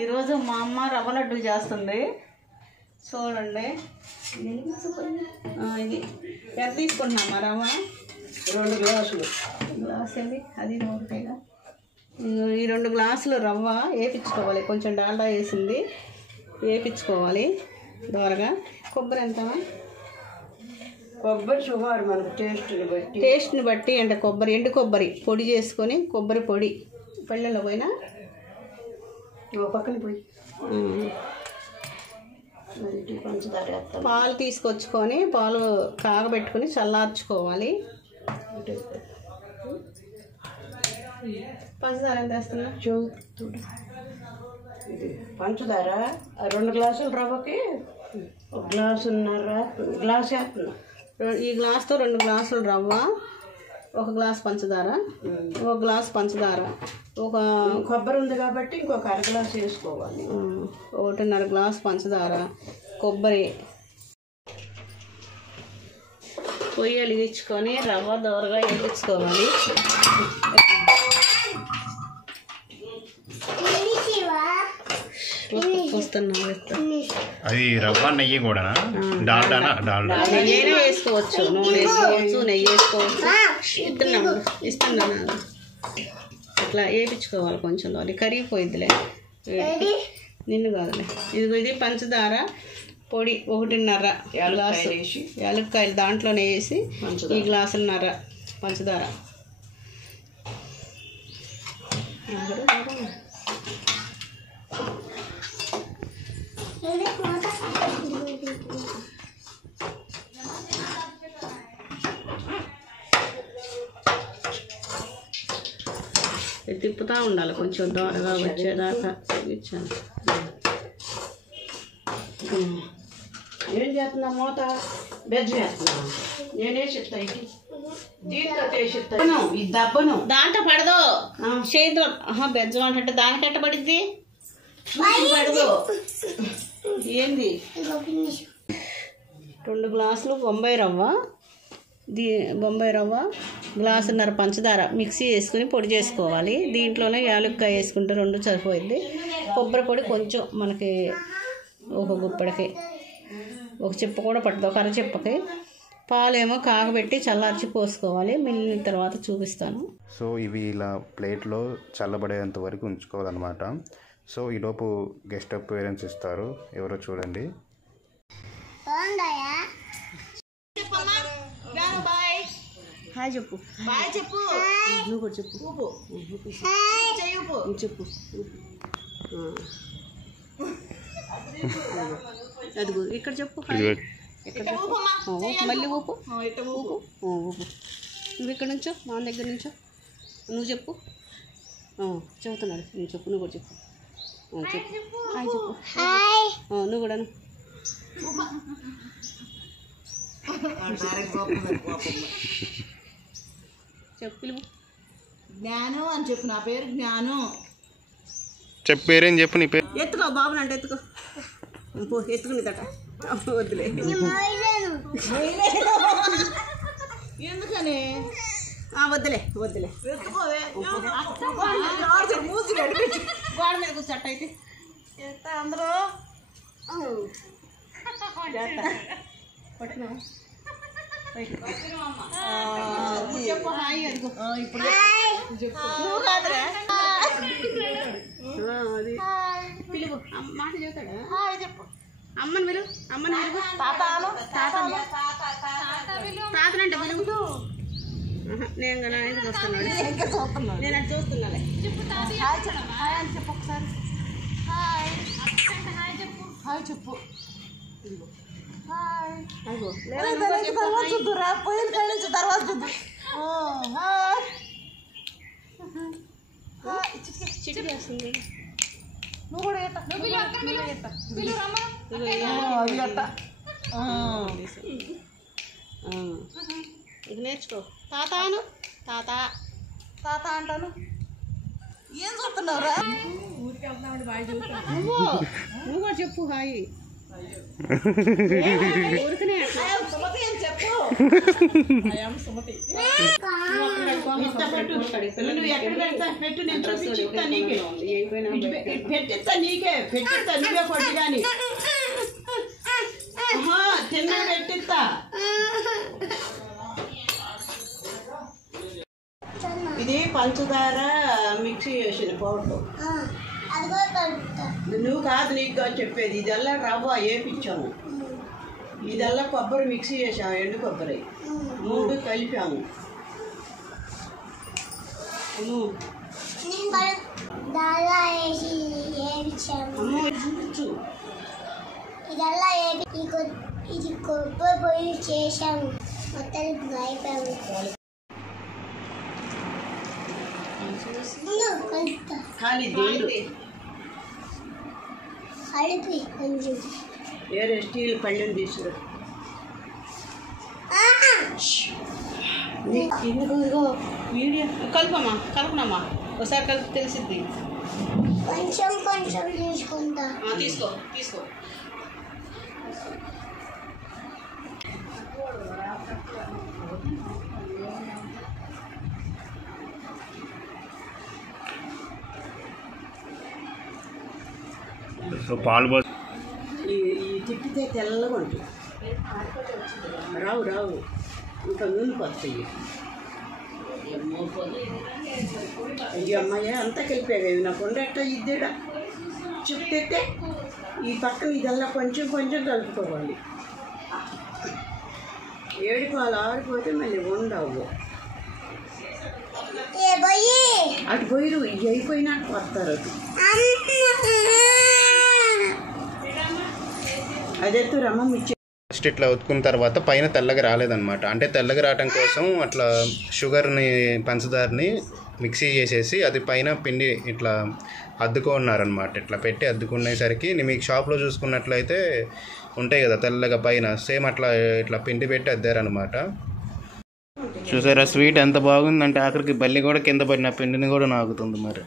ఈరోజు మా అమ్మ రవ్వ లడ్డు చేస్తుంది చూడండి. ఇది ఎంత తీసుకుంటున్నామా రవ్వ? 2 గ్లాసులు. గ్లాస్ ఏంటి అది ఒకటేగా. ఈ 2 గ్లాసులు రవ్వ వేయించుకోవాలి. కొంచెం డాల్డా వేసింది వేయించుకోవాలి దోరగా. కొబ్బరి ఎంత? కొబ్బరి సుమారు మనకు టేస్ట్ని బట్టి అంటే కొబ్బరి ఎండు కొబ్బరి పొడి చేసుకొని కొబ్బరి పొడి పళ్ళెల్లో పోయినా పక్కన పోయి పంచదార పాలు తీసుకొచ్చుకొని పాలు కాగబెట్టుకొని చల్లార్చుకోవాలి. పంచదార ఎంత వేస్తున్నా చూడు. ఇది పంచదార 2 గ్లాసుల రవ్వకి 1 గ్లాస్ వేస్తున్నా. ఈ గ్లాస్తో 2 గ్లాసులు రవ్వ, 1 గ్లాస్ పంచదార, 1 గ్లాస్ పంచదార, ఒక కొబ్బరి ఉంది కాబట్టి ఇంకొక 1/2 గ్లాస్ వేసుకోవాలి. 1.5 గ్లాస్ పంచదార, కొబ్బరి. పొయ్యి వెలిగించుకొని రవ్వ దోరగా వేయించుకోవాలి. అది రవ్వ నెయ్యి కూడా నెయ్యి వేసుకోవచ్చు, నూనె వేసుకోవచ్చు, నెయ్యి వేసుకోవచ్చు. ఇస్తున్నాను ఇట్లా వేయించుకోవాలి. కొంచెం అది కరిగిపోయిద్దిలే, నిన్ను కాదులే. ఇది పంచదార పొడి 1.5 గ్లాసు, యాలక్కాయలు దాంట్లోనే వేసి ఈ గ్లాసున్నర పంచదార. తిప్పుతూ ఉండాలి కొంచెం దోరగా వచ్చేదాకా. ఇచ్చాను. ఏం చేస్తున్నా? మూత బెజ్జం వేస్తున్నా. నేనే చెప్తాను దీంతో చేసిస్తాను. ఈ దబ్బను దాంట్లో పడదు చేతిలో. బెజ్జం అంటే దానికి ఎట్ట పడిద్ది? పడదు. ఏంది? 2 గ్లాసులు బొంబాయి రవ్వ, బొంబాయి రవ్వ, గ్లాసున్నర పంచదార మిక్సీ వేసుకుని పొడి చేసుకోవాలి. దీంట్లోనే యాలక్కాయ వేసుకుంటే 2 సరిపోయింది. కొబ్బరి పొడి కొంచెం మనకి ఒక గుప్పడికి, ఒక చిప్ప కూడా పడుతుంది, ఒక అరచిప్పకి. పాలేమో కాగబెట్టి చల్లార్చి పోసుకోవాలి. మిగిలిన తర్వాత చూపిస్తాను. సో ఇవి ఇలా ప్లేట్లో చల్లబడేంత వరకు ఉంచుకోవాలన్నమాట. సో ఈలోపు గెస్ట్ అపియరెన్స్ ఇస్తారు, ఎవరో చూడండి. హాయ్ చెప్పు. బాయ్ చెప్పు. నువ్వు కూడా చెప్పు. చెప్పు. అదిగో ఇక్కడ చెప్పు. మళ్ళీ ఊపు. ఊపు. నువ్వు ఇక్కడ నుంచో, మా దగ్గర నుంచో నువ్వు చెప్పు. చెబుతున్నాడు. నువ్వు చెప్పు. నువ్వు కూడా చెప్పు. చెప్పు. హాయ్ చెప్పు. నువ్వు కూడా చెప్పు. జ్ఞానం అని చెప్పు. నా పేరు జ్ఞానం. చెప్పు. పేరేం చెప్పు. నీ పేరు ఎత్తుకో. బాబు అంటే ఎత్తుకో. ఎత్తుకుని తట వద్దులే. ఎందుకని? వద్దులే. గోడ మీద కూర్చోట అయితే అందరూ పట్టుకున్నా. చెప్పు. హాయ్. అదిగో ఇప్పుడు నువ్వు కాదురా. అది పిలువు. మాట చెబుతాడా? చెప్పు. అమ్మని పిలువు. అమ్మని పిలువు. తాతనంటే పిలువు. నేను కదా ఎందుకు వస్తున్నాడు? నేను అది చూస్తున్నాలే. చెప్పు ఒకసారి. హాయ్ చెప్పు. చిటి వేస్తుంది. నువ్వు కూడా ఇది నేర్చుకో. తాతాను. తాత అంటాను. ఏం చూస్తున్నావురా? నువ్వు కూడా చెప్పు. హాయ్. ఊరికనే చెప్పు. నువ్వు ఎక్కడ పెడతా పెట్టు, నేను చూపించిస్తా నీకే. పెట్టిస్తా నీకే, పెట్టిస్తా నువ్వే కొట్టి కానీ తిన్నా పెట్టిస్తా. ఇది పంచదార మిక్సీ చేసిన పౌడర్. నువ్వు కాదు నీకు కాదు చెప్పేది. ఇదల్లా రవ్వ వేపించాము, ఇదల్లా కొబ్బరి మిక్సీ చేసాము, ఎండు కొబ్బరి 3 కలిపాము. ఇదల్లా ఇది కొబ్బరి పొయ్యి చేసాము, మొత్తం అయిపోయాము. ఖాళీ దీంట్లో కలిపి కొంచెం వేరే స్టీల్ పళ్ళెం తీసుకురా. ఇదిగో వీడియో కలుపునమ్మా ఒకసారి కలిపి తెలిసిద్ది. కొంచెం కొంచెం తీసుకుంటా. తీసుకో సో పాలు ఈ తిప్పితే తెల్లగా ఉంటుంది. రావు ఇంకా నూనె పోతాయి. ఈ అమ్మాయి అంతా కలిపేవి నాకు ఉండేట ఇద్దేడా చెప్తే ఈ పక్కన ఇదల్లా కొంచెం కలుపుకోవాలి. ఏడుపాలు ఆరిపోతే మళ్ళీ ఉండవు. అటు పోయిరు ఇవి అయిపోయినాక వస్తారు. అదెత్తు రమ్మమ్మ ఇచ్చే. ఫస్ట్ ఇట్లా ఉతుకున్న తర్వాత పైన తెల్లగా రాలేదన్నమాట. అంటే తెల్లగా రావడం కోసం అట్లా షుగర్ని పంచదారని మిక్సీ చేసేసి అది పైన పిండి ఇట్లా అద్దుకున్నారనమాట. ఇట్లా పెట్టి అద్దుకునేసరికి మీకు షాప్లో చూసుకున్నట్లయితే ఉంటాయి కదా తెల్లగా పైన, సేమ్ అట్లా ఇట్లా పిండి పెట్టి అద్దారనమాట. చూసారా స్వీట్ ఎంత బాగుందంటే ఆఖరికి బల్లి కూడా కింద పడిన పిండిని కూడా నాకుతుంది మరి.